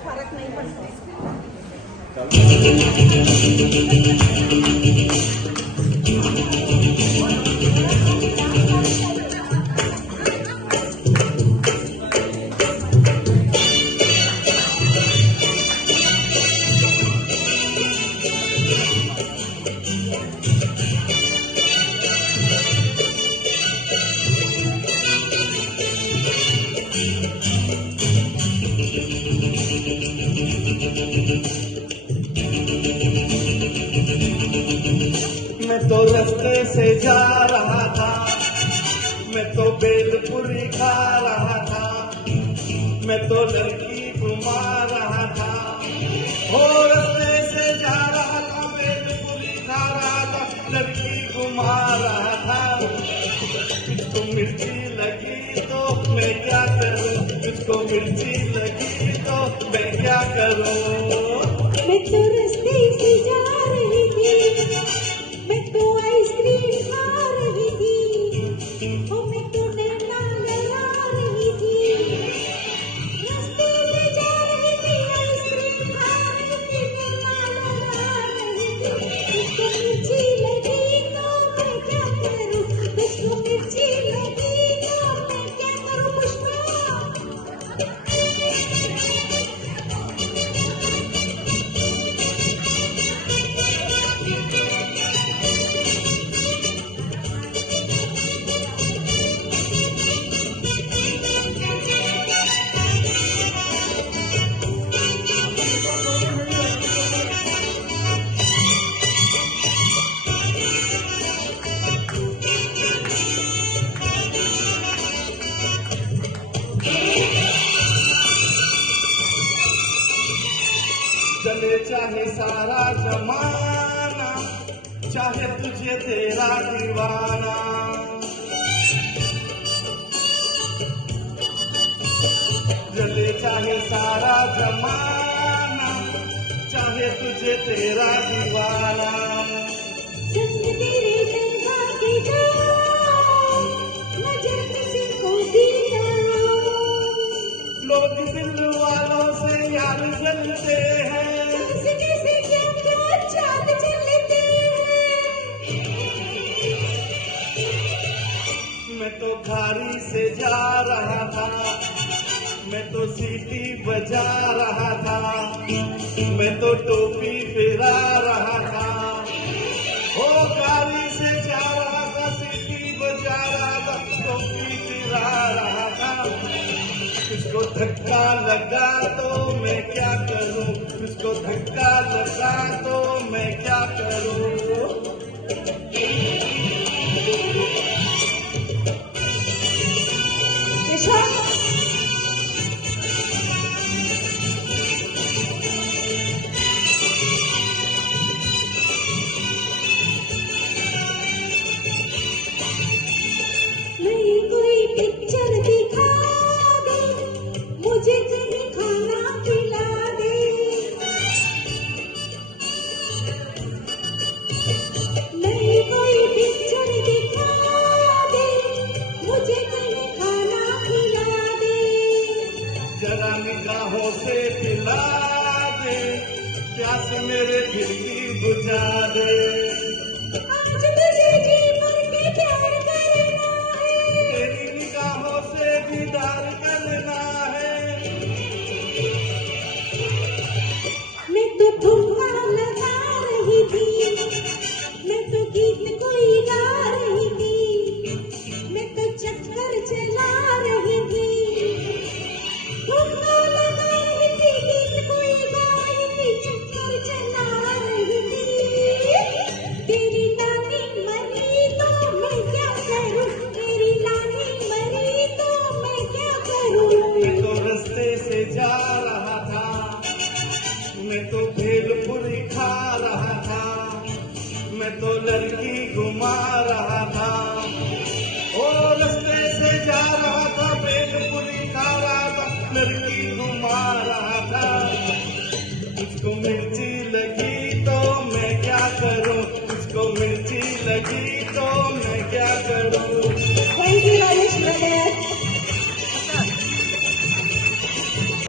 फर्क नहीं पड़ता। मैं तो रास्ते से जा रहा था, मैं तो बेलपुरी खा रहा था, मैं तो लड़की घुमा रहा था। हो रास्ते से जा रहा था, बेलपुरी खा रहा था, लड़की घुमा रहा था। तुझको मिर्ची लगी तो मैं क्या करूं, तुझको मिर्ची लगी तो मैं क्या करूं। मैं तो रास्ते से जा रही थी, मैं तो आइसक्रीम खा रही थी, ओ मैं तो नैना लड़ा रही थी। रास्ते से जा रही थी, आइसक्रीम खा रही थी, नैना लड़ा रही थी। तुझको मिर्ची लगी तो मैं क्या करूं, तुझको मिर्ची लगी तो मैं क्या करूं। पुष्पा चले चाहे सारा जमाना, चाहे तुझे तेरा दीवाना। चले चाहे सारा जमाना, चाहे तुझे तेरा दीवाना। संग तेरे लगा के जाओ, नजर किसी को भी ना। लोग दिल वालों से यार जलते हैं, किसी क्या क्या चाल चलते हैं। मैं तो खारी से जा रहा था, मैं तो सीटी बजा रहा था, मैं तो टोपी फिरा रहा था। ओ गाड़ी से जा रहा था, सीटी बजा रहा था, टोपी फिरा रहा था। किसको धक्का लगा तो मैं क्या करूं, किसको धक्का लगा तो मैं क्या करूं। नहीं कोई पिक्चर दिखा दे, मुझे कहीं खाना खिला दे। नहीं कोई पिक्चर दिखा दे, मुझे कहीं खाना खिला दे। जरा निगाहों से पिला दे, प्यास मेरे दिल की बुझा दे। आज तुझे जी भर के प्यार करना है, तेरी निगाहों से दीदार करना है। मैं तो ठुमका लगा रही थी, मैं तो गीत कोई गा रही थी, मैं तो चक्कर चला रही थी। ठुमका लगा रही थी, गीत कोई गा रही थी, चक्कर चला रही थी। तेरी नानी मरी तो मैं क्या करूं, तेरी नानी मरी तो मैं क्या करूं। मैं तो रास्ते से जा रहा था, मैं तो भेलपुरी खा रहा था, मैं तो लड़की घुमा रहा था। ओ रास्ते से जा रहा था, भेलपुरी खा रहा था, लड़की घुमा रहा था। तुझको मिर्ची